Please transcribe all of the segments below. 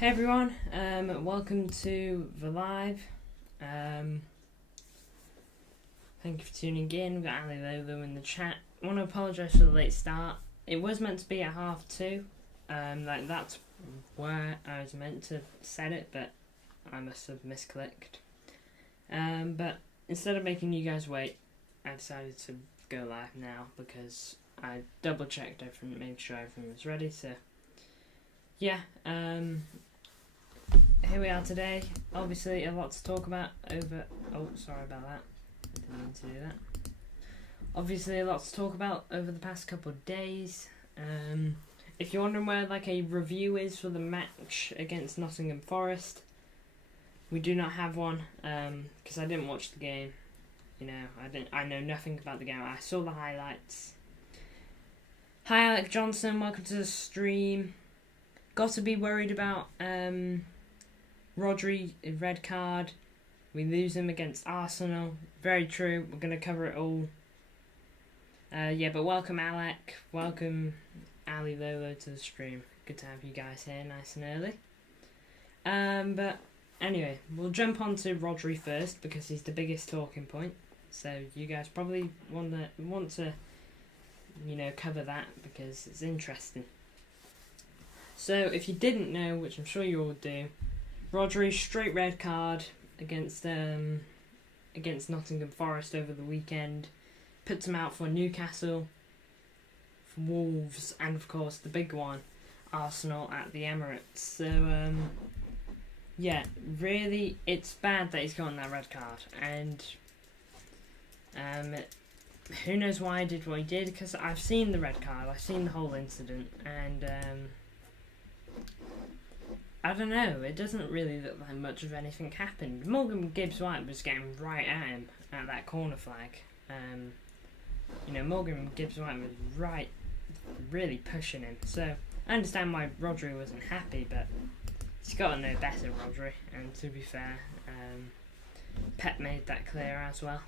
Hey everyone, welcome to the live. Thank you for tuning in. We've got Ali Lolo in the chat. I want to apologise for the late start. It was meant to be at 2:30. That's where I was meant to set it, but I must have misclicked. But instead of making you guys wait, I decided to go live now because I double checked everything, made sure everything was ready. So yeah, here we are today. Obviously, a lot to talk about over. Oh, sorry about that. I didn't mean to do that. Obviously, a lot to talk about over the past couple of days. If you're wondering where a review is for the match against Nottingham Forest, we do not have one because I didn't watch the game. I know nothing about the game. I saw the highlights. Hi, Alec Johnson. Welcome to the stream. Got to be worried about Rodri, red card. We lose him against Arsenal. Very true. We're going to cover it all. But welcome Alec. Welcome Ali Lolo to the stream. Good to have you guys here nice and early. But anyway, we'll jump on to Rodri first because he's the biggest talking point. So you guys probably want to cover that because it's interesting. So if you didn't know, which I'm sure you all do, Rodri straight red card against Nottingham Forest over the weekend, puts him out for Newcastle, for Wolves, and of course the big one, Arsenal at the Emirates. So really it's bad that he's gotten that red card, and who knows why he did what he did, because I've seen the red card, I've seen the whole incident, and I don't know, it doesn't really look like much of anything happened. Morgan Gibbs-White was getting right at him at that corner flag. Morgan Gibbs-White was really pushing him. So I understand why Rodri wasn't happy, but he's got to know better, Rodri. And to be fair, Pep made that clear as well.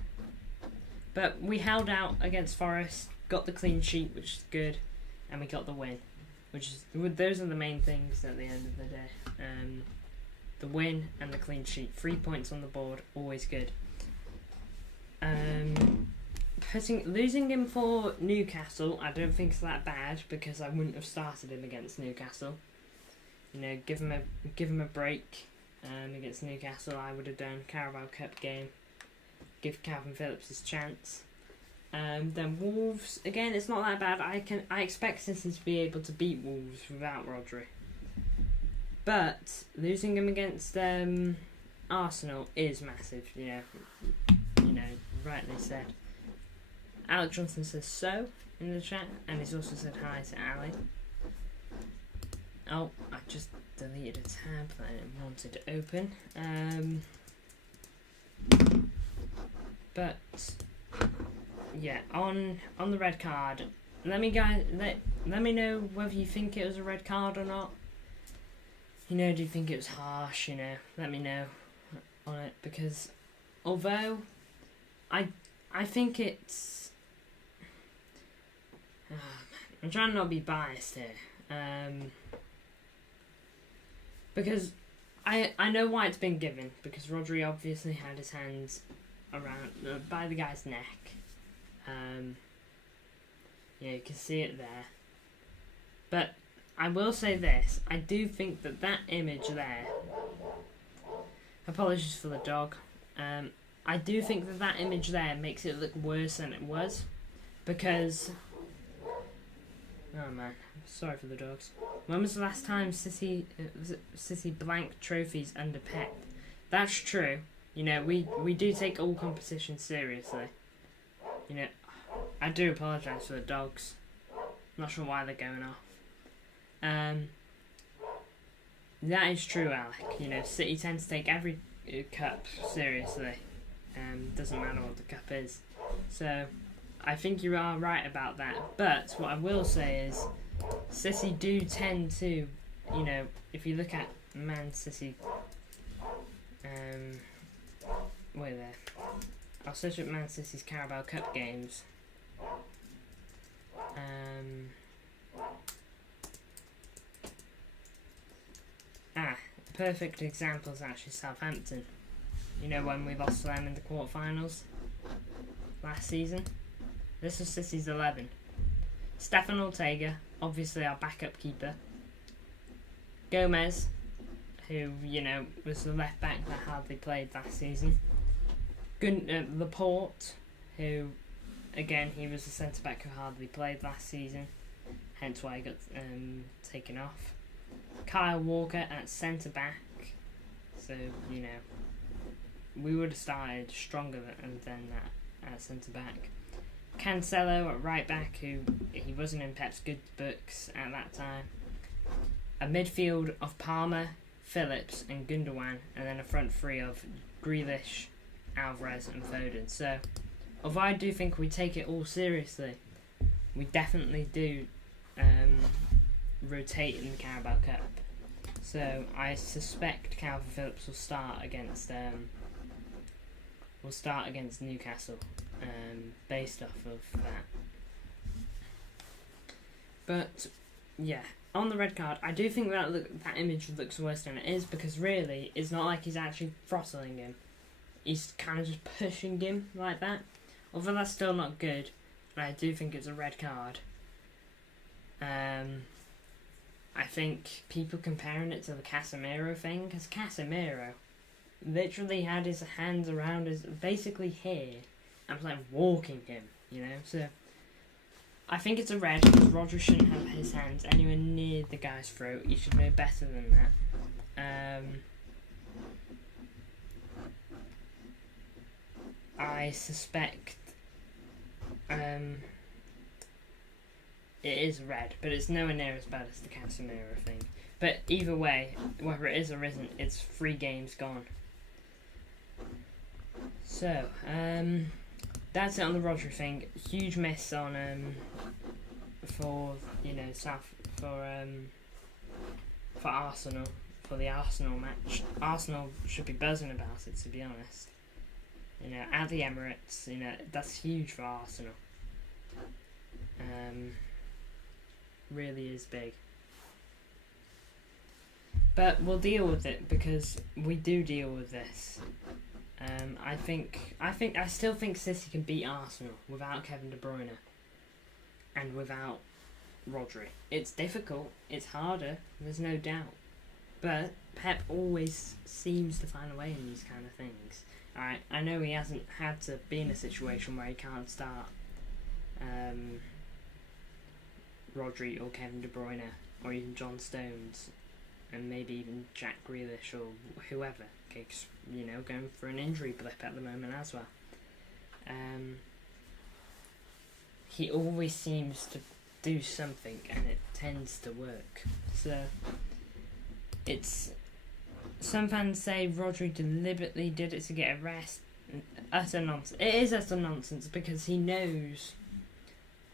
But we held out against Forest, got the clean sheet, which is good, and we got the win. Those are the main things at the end of the day. The win and the clean sheet. 3 points on the board, always good. Losing him for Newcastle, I don't think it's that bad because I wouldn't have started him against Newcastle. Give him a break. Against Newcastle, I would have done Carabao Cup game. Give Kalvin Phillips his chance. Then Wolves, again, it's not that bad. I expect City to be able to beat Wolves without Rodri. But losing him against Arsenal is massive, rightly said. Alec Johnson says so in the chat, and he's also said hi to Ali. Oh, I just deleted a tab that I didn't want to open. But yeah, on the red card, let me know whether you think it was a red card or not. Do you think it was harsh? Let me know on it, because although I think it's I'm trying to not be biased here, because I know why it's been given, because Rodri obviously had his hands around by the guy's neck. You can see it there. But I will say this, I do think that image there, apologies for the dog, I do think that image there makes it look worse than it was, because, oh man, sorry for the dogs. When was the last time City blanked trophies under Pep? That's true. We do take all competitions seriously. I do apologise for the dogs. Not sure why they're going off. That is true, Alec. City tend to take every cup seriously. Doesn't matter what the cup is. So, I think you are right about that. But what I will say is, City do tend to, if you look at Man City, wait there. I'll search up Man City's Carabao Cup games. perfect example is actually Southampton. You know, when we lost to them in the quarterfinals last season. This was City's 11. Stefan Ortega, obviously our backup keeper. Gomez, who, you know, was the left back that hardly played last season. Laporte, who, again, he was the centre back who hardly played last season, hence why he got taken off. Kyle Walker at centre back, so, you know, we would have started stronger than that at centre back. Cancelo at right back, who he wasn't in Pep's good books at that time. A midfield of Palmer, Phillips and Gundogan, and then a front three of Grealish, Alvarez and Foden. So, although I do think we take it all seriously, we definitely do rotate in the Carabao Cup. So I suspect Kalvin Phillips will start against Newcastle, based off of that. But yeah, on the red card, I do think that image looks worse than it is, because really it's not like he's actually throttling him. He's kind of just pushing him like that. Although that's still not good, and I do think it's a red card. I think people comparing it to the Casemiro thing, because Casemiro literally had his hands around his, basically here, and was like walking him, you know, so I think it's a red, because Rodri shouldn't have his hands anywhere near the guy's throat. He should know better than that. I suspect it is red, but it's nowhere near as bad as the Casemiro thing. But either way, whether it is or isn't, it's 3 games gone. So, that's it on the Rodri thing. Huge miss on for Arsenal, for the Arsenal match. Arsenal should be buzzing about it, to be honest. You know, at the Emirates, you know, that's huge for Arsenal. Really is big. But we'll deal with it, because we do deal with this. I still think City can beat Arsenal without Kevin De Bruyne and without Rodri. It's difficult, it's harder, there's no doubt. But Pep always seems to find a way in these kind of things. Alright, I know he hasn't had to be in a situation where he can't start Rodri or Kevin De Bruyne or even John Stones and maybe even Jack Grealish or whoever. Okay, 'cause, you know, going for an injury blip at the moment as well. He always seems to do something and it tends to work. So it's, some fans say Rodri deliberately did it to get a rest. Utter nonsense. It is utter nonsense, because he knows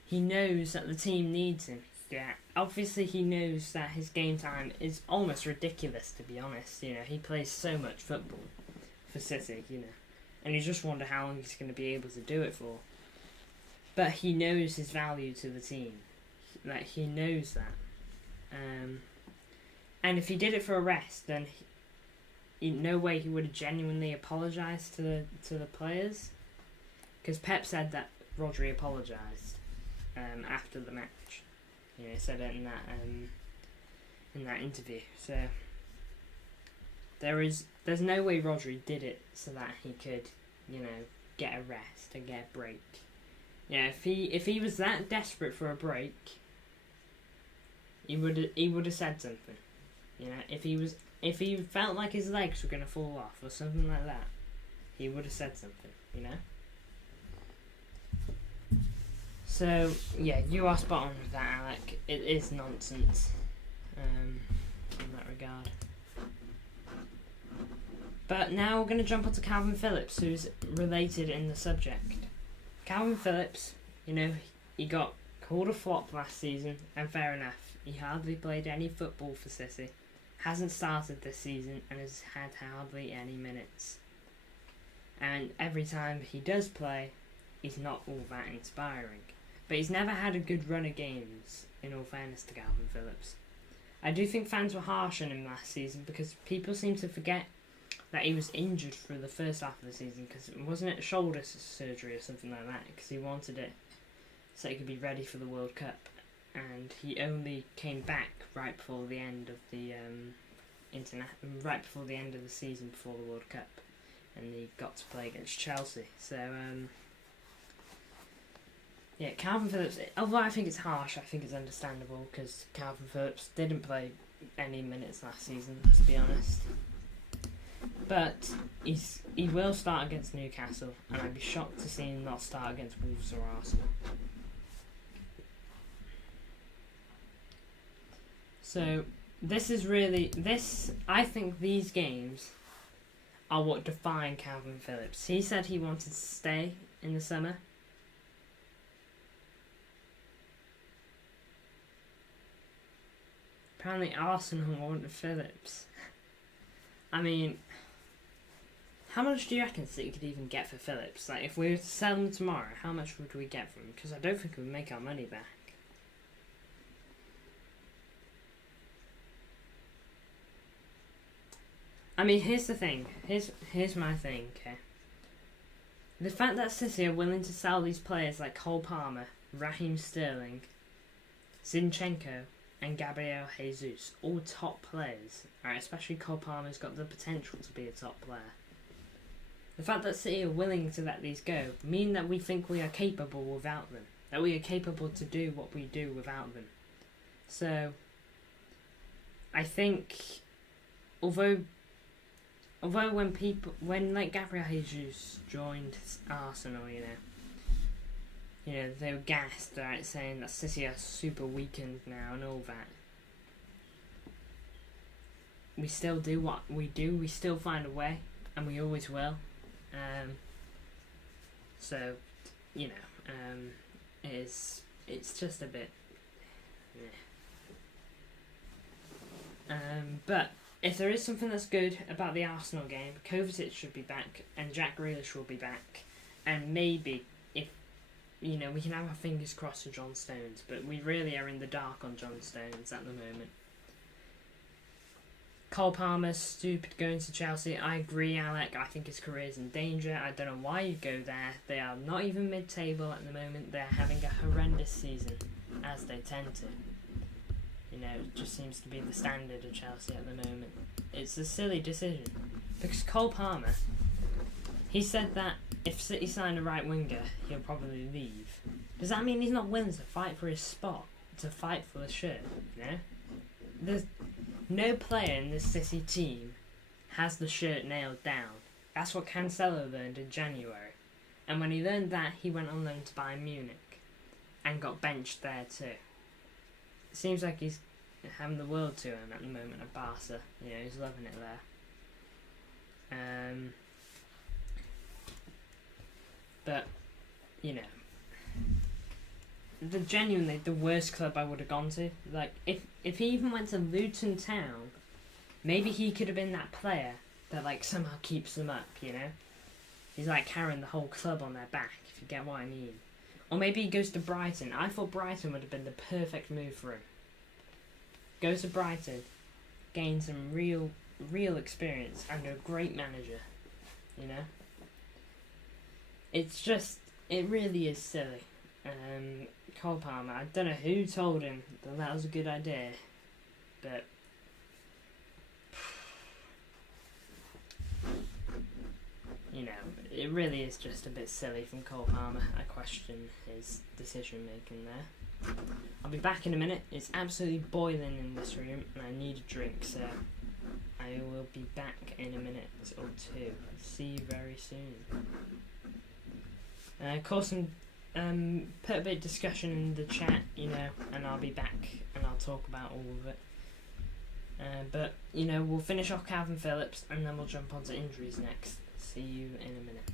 that the team needs him. Yeah, obviously he knows that his game time is almost ridiculous, to be honest. You know, he plays so much football for City, you know, and you just wonder how long he's going to be able to do it for. But he knows his value to the team. Like, he knows that. And if he did it for a rest, then in no way he would have genuinely apologised to the players, because Pep said that Rodri apologised after the match. You know, he said it in that interview. So there's no way Rodri did it so that he could, you know, get a rest and get a break. Yeah, if he was that desperate for a break, he would have said something. You know, if he felt like his legs were going to fall off or something like that, he would have said something, you know? So, yeah, you are spot on with that, Alec. It is nonsense in that regard. But now we're going to jump onto Kalvin Phillips, who's related in the subject. Kalvin Phillips, you know, he got called a flop last season, and fair enough. He hardly played any football for City. Hasn't started this season and has had hardly any minutes. And every time he does play, he's not all that inspiring. But he's never had a good run of games, in all fairness to Kalvin Phillips. I do think fans were harsh on him last season because people seem to forget that he was injured for the first half of the season because wasn't it shoulder surgery or something like that because he wanted it so he could be ready for the World Cup, and he only came back right before the end of the right before the end of the season before the World Cup, and he got to play against Chelsea. So yeah, Kalvin Phillips, although I think it's harsh, I think it's understandable because Kalvin Phillips didn't play any minutes last season, let's be honest. But he will start against Newcastle, and I'd be shocked to see him not start against Wolves or Arsenal. So I think these games are what define Kalvin Phillips. He said he wanted to stay in the summer. Apparently Arsenal wanted Phillips. I mean, how much do you reckon City could even get for Phillips? Like, if we were to sell him tomorrow, how much would we get from him? Because I don't think we would make our money back. I mean, here's the thing. Here's my thing, okay? The fact that City are willing to sell these players like Cole Palmer, Raheem Sterling, Zinchenko, and Gabriel Jesus, all top players, right? Especially Cole Palmer's got the potential to be a top player. The fact that City are willing to let these go mean that we think we are capable without them. That we are capable to do what we do without them. So, I think, although when like Gabriel Jesus joined Arsenal, you know, they were gassed, right, saying that City are super weakened now and all that. We still do what we do. We still find a way, and we always will. So, you know, it's just a bit. Yeah. But if there is something that's good about the Arsenal game, Kovacic should be back, and Jack Grealish will be back, and maybe if we can have our fingers crossed for John Stones, but we really are in the dark on John Stones at the moment. Cole Palmer, stupid going to Chelsea. I agree, Alec. I think his career is in danger. I don't know why you go there. They are not even mid-table at the moment. They're having a horrendous season, as they tend to. You know, it just seems to be the standard of Chelsea at the moment. It's a silly decision. Because Cole Palmer, he said that if City sign a right winger, he'll probably leave. Does that mean he's not willing to fight for his spot? To fight for the shirt, you know? There's no player in this City team has the shirt nailed down. That's what Cancelo learned in January. And when he learned that, he went on loan to Bayern Munich and got benched there too. It seems like he's having the world to him at the moment at Barca. You know, he's loving it there. But, you know, genuinely the worst club I would have gone to. Like, if he even went to Luton Town, maybe he could have been that player that, like, somehow keeps them up, you know? He's, like, carrying the whole club on their back, if you get what I mean. Or maybe he goes to Brighton. I thought Brighton would have been the perfect move for him. Goes to Brighton, gain some real experience under a great manager, you know? It's just, it really is silly. Cole Palmer, I don't know who told him that was a good idea, but you know, it really is just a bit silly from Cole Palmer. I question his decision making there. I'll be back in a minute. It's absolutely boiling in this room and I need a drink, so I will be back in a minute or two. See you very soon. Of course, put a bit of discussion in the chat, you know, and I'll be back and I'll talk about all of it. But, you know, we'll finish off Kalvin Phillips and then we'll jump onto injuries next. See you in a minute.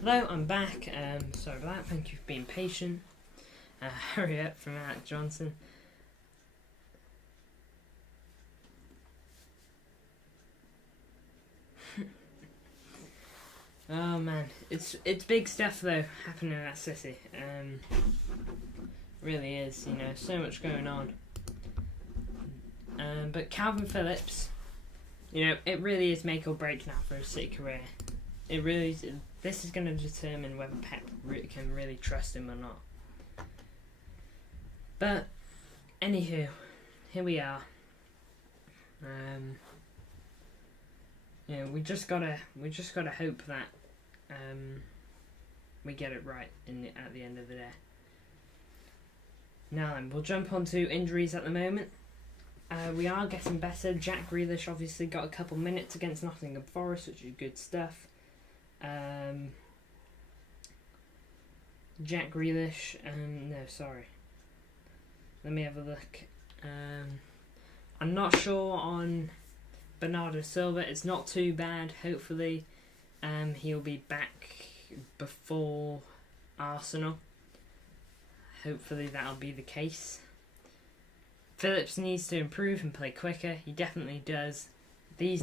Hello, I'm back. Sorry about that. Thank you for being patient. Hurry up from Alec Johnson. Oh man, it's big stuff though happening at City. Really is, you know, so much going on. But Kalvin Phillips, you know, it really is make or break now for his City career. It really is, this is going to determine whether Pep can really trust him or not. But anywho, here we are. You know, we just gotta hope that we get it right at the end of the day. Now then, we'll jump on to injuries at the moment. We are getting better. Jack Grealish obviously got a couple minutes against Nottingham Forest, which is good stuff. Jack Grealish, no, sorry. Let me have a look. I'm not sure on Bernardo Silva. It's not too bad. Hopefully, he'll be back before Arsenal. Hopefully that'll be the case. Phillips needs to improve and play quicker. He definitely does. These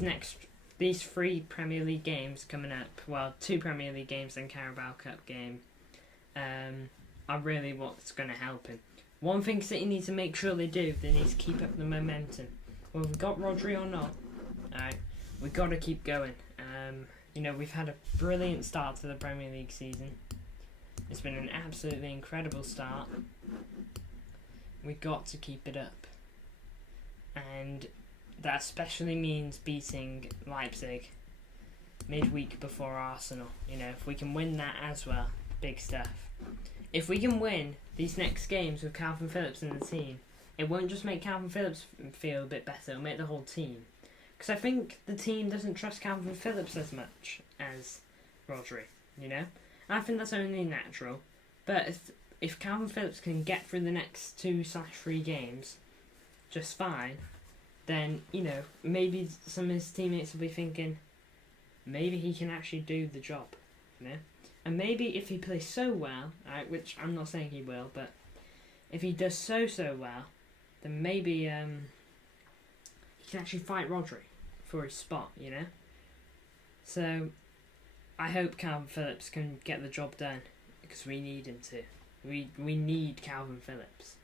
3 Premier League games coming up, well, 2 Premier League games and Carabao Cup game, are really what's going to help him. One thing City needs to make sure they do, they need to keep up the momentum. Whether we've got Rodri or not, we've got to keep going. You know, we've had a brilliant start to the Premier League season. It's been an absolutely incredible start. We've got to keep it up. And that especially means beating Leipzig midweek before Arsenal. You know, if we can win that as well, big stuff. If we can win these next games with Kalvin Phillips in the team, it won't just make Kalvin Phillips feel a bit better, it'll make the whole team. Because I think the team doesn't trust Kalvin Phillips as much as Rodri, you know? And I think that's only natural. But if Kalvin Phillips can get through the next 2/3 games just fine, then, you know, maybe some of his teammates will be thinking, maybe he can actually do the job, you know? And maybe if he plays so well, which I'm not saying he will, but if he does so well, then maybe he can actually fight Rodri for his spot, you know? So I hope Kalvin Phillips can get the job done, because we need him to. We need Kalvin Phillips.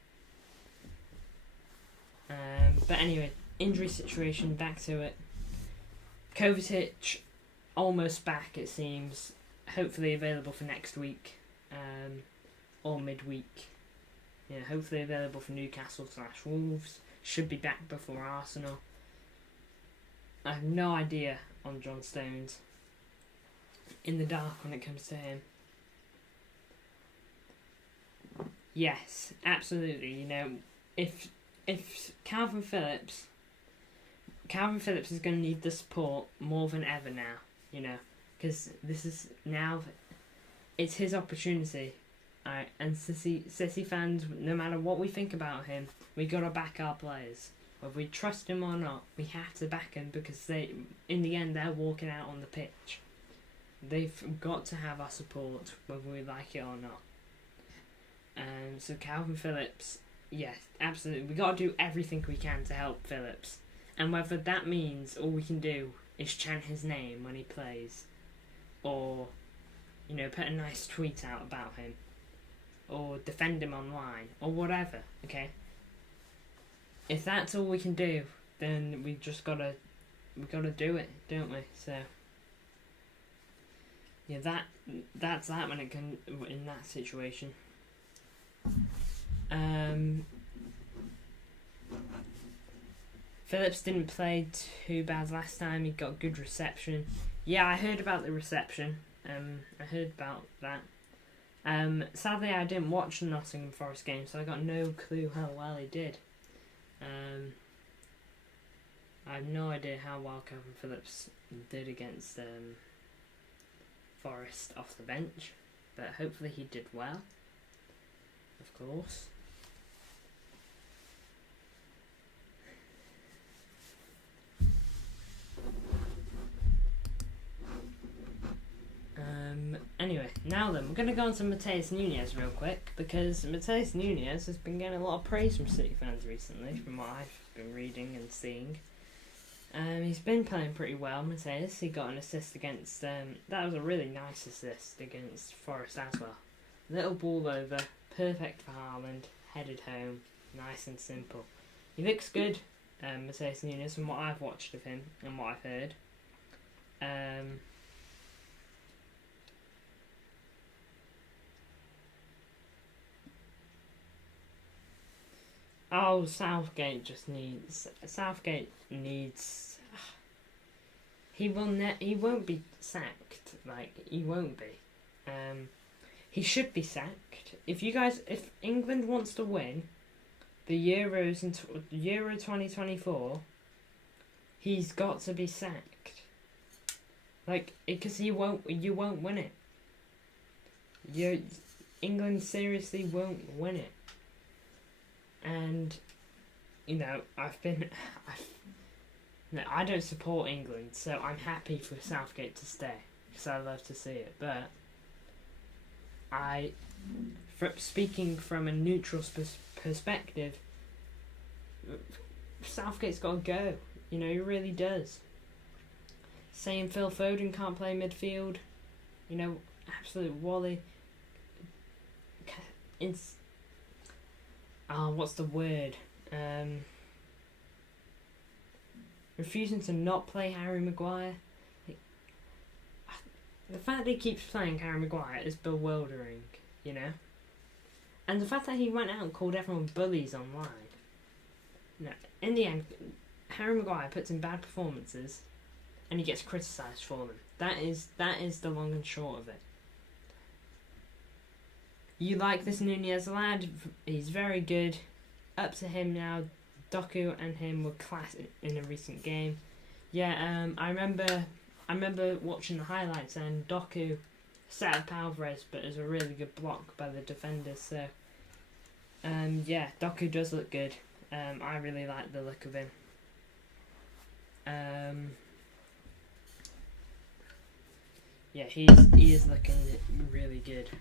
But anyway, injury situation, back to it. Kovacic, almost back it seems. Hopefully available for next week, or midweek. Yeah, hopefully available for Newcastle/Wolves. Should be back before Arsenal. I have no idea on John Stones. In the dark when it comes to him. Yes, absolutely. You know, if Kalvin Phillips is going to need the support more than ever now. You know. Because this is now, it's his opportunity. And City fans, no matter what we think about him, we got to back our players. Whether we trust him or not, we have to back him because in the end, they're walking out on the pitch. They've got to have our support, whether we like it or not. So Kalvin Phillips, yes, absolutely. We got to do everything we can to help Phillips. And whether that means all we can do is chant his name when he plays. Or, you know, put a nice tweet out about him, or defend him online, or whatever, okay? If that's all we can do, then we gotta do it, don't we? So, yeah, that's that when it can in that situation. Phillips didn't play too bad last time. He got good reception. Yeah, I heard about the reception. I heard about that. Sadly, I didn't watch the Nottingham Forest game, so I got no clue how well he did. I have no idea how well Kalvin Phillips did against Forest off the bench, but hopefully he did well, of course. Anyway, now then, we're going to go on to Mateus Nunes real quick, because Mateus Nunes has been getting a lot of praise from City fans recently, from what I've been reading and seeing. He's been playing pretty well, Mateus. He got an assist against, that was a really nice assist against Forest as well. Little ball over, perfect for Haaland, headed home, nice and simple. He looks good, Mateus Nunes, from what I've watched of him and what I've heard. Oh, Southgate needs. He won't be sacked. Like, he won't be. He should be sacked. If England wants to win the Euros in Euro 2024, he's got to be sacked. Like, because you won't win it. England seriously won't win it. And, I don't support England, so I'm happy for Southgate to stay, because I love to see it, but speaking from a neutral perspective, Southgate's got to go, he really does. Saying Phil Foden can't play midfield, absolute wally. What's the word? Refusing to not play Harry Maguire. The fact that he keeps playing Harry Maguire is bewildering, And the fact that he went out and called everyone bullies online. In the end, Harry Maguire puts in bad performances and he gets criticised for them. That is the long and short of it. You like this Nunez lad? He's very good. Up to him now. Doku and him were class in a recent game. Yeah, I remember watching the highlights, and Doku set up Alvarez, but it was a really good block by the defenders. So, Doku does look good. I really like the look of him. He is looking really good.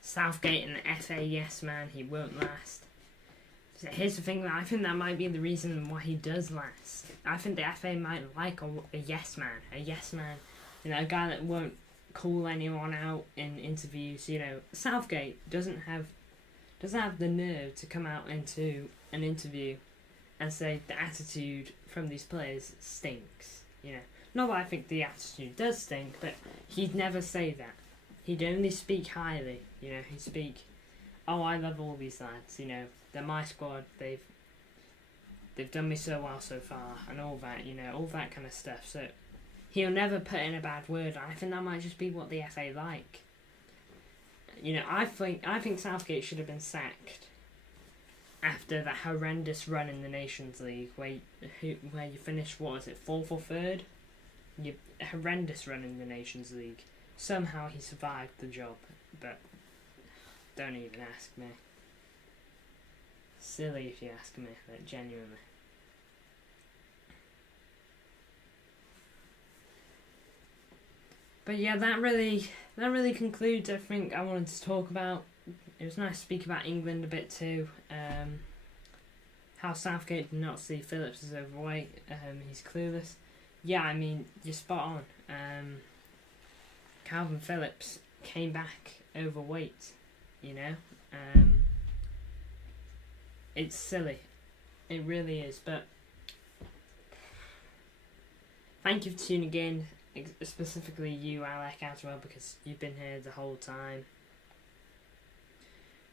Southgate and the FA yes man, he won't last. So here's the thing, that I think that might be the reason why he does last. I think the FA might like a yes man, a guy that won't call anyone out in interviews. Southgate doesn't have the nerve to come out into an interview and say the attitude from these players stinks. Not that I think the attitude does stink, but he'd never say that. He'd only speak highly, he'd speak, I love all these lads, they're my squad, they've done me so well so far, and all that, all that kind of stuff. So he'll never put in a bad word, and I think that might just be what the FA like. I think Southgate should have been sacked after that horrendous run in the Nations League, where you finished, 4th or 3rd? Horrendous run in the Nations League. Somehow he survived the job, but don't even ask me. Silly if you ask me, genuinely. But yeah, that really concludes everything I wanted to talk about. It was nice to speak about England a bit too. How Southgate did not see Phillips as overweight. He's clueless. Yeah, you're spot on. Kalvin Phillips came back overweight, it's silly, it really is, but thank you for tuning in, specifically you, Alec, as well, because you've been here the whole time.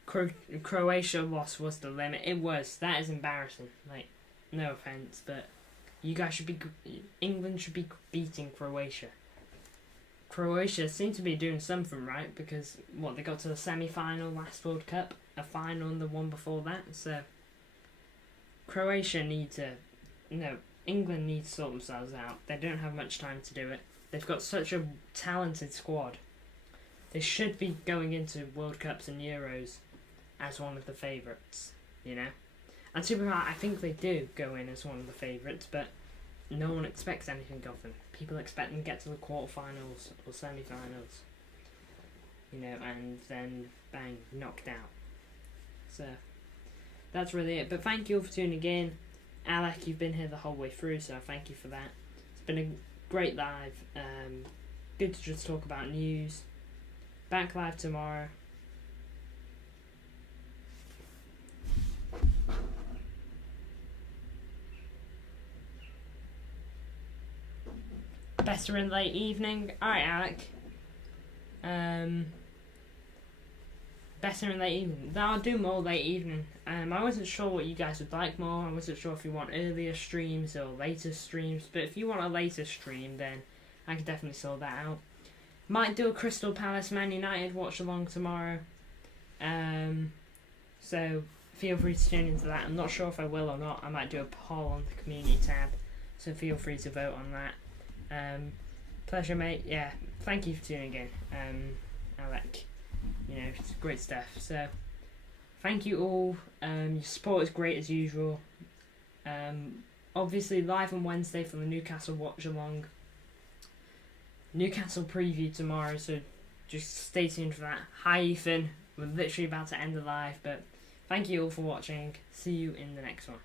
Croatia loss was the limit. It was. That is embarrassing. No offence, but England should be beating Croatia. Croatia seem to be doing something right, because they got to the semi-final last World Cup, a final and the one before that. So Croatia England needs to sort themselves out. They don't have much time to do it. They've got such a talented squad. they should be going into World Cups and Euros as one of the favourites, you know. And Super Mario, I think they do go in as one of the favourites, but no one expects anything of them. People expect them to get to the quarterfinals or semi-finals, you know, and then bang, knocked out. So that's really it. But thank you all for tuning in. Alec, you've been here the whole way through, so thank you for that. It's been a great live. Good to just talk about news. Back live tomorrow. Better in late evening. Alright, Alec. Better in late evening. I'll do more late evening. I wasn't sure what you guys would like more. I wasn't sure if you want earlier streams or later streams. But if you want a later stream, then I can definitely sort that out. Might do a Crystal Palace Man United watch along tomorrow. So feel free to tune into that. I'm not sure if I will or not. I might do a poll on the community tab. So feel free to vote on that. Pleasure, mate. Yeah, thank you for tuning in, Alec. You know, it's great stuff. So, thank you all. Your support is great as usual. Obviously, live on Wednesday for the Newcastle watch along. Newcastle preview tomorrow, so just stay tuned for that. Hi, Ethan. We're literally about to end the live, but thank you all for watching. See you in the next one.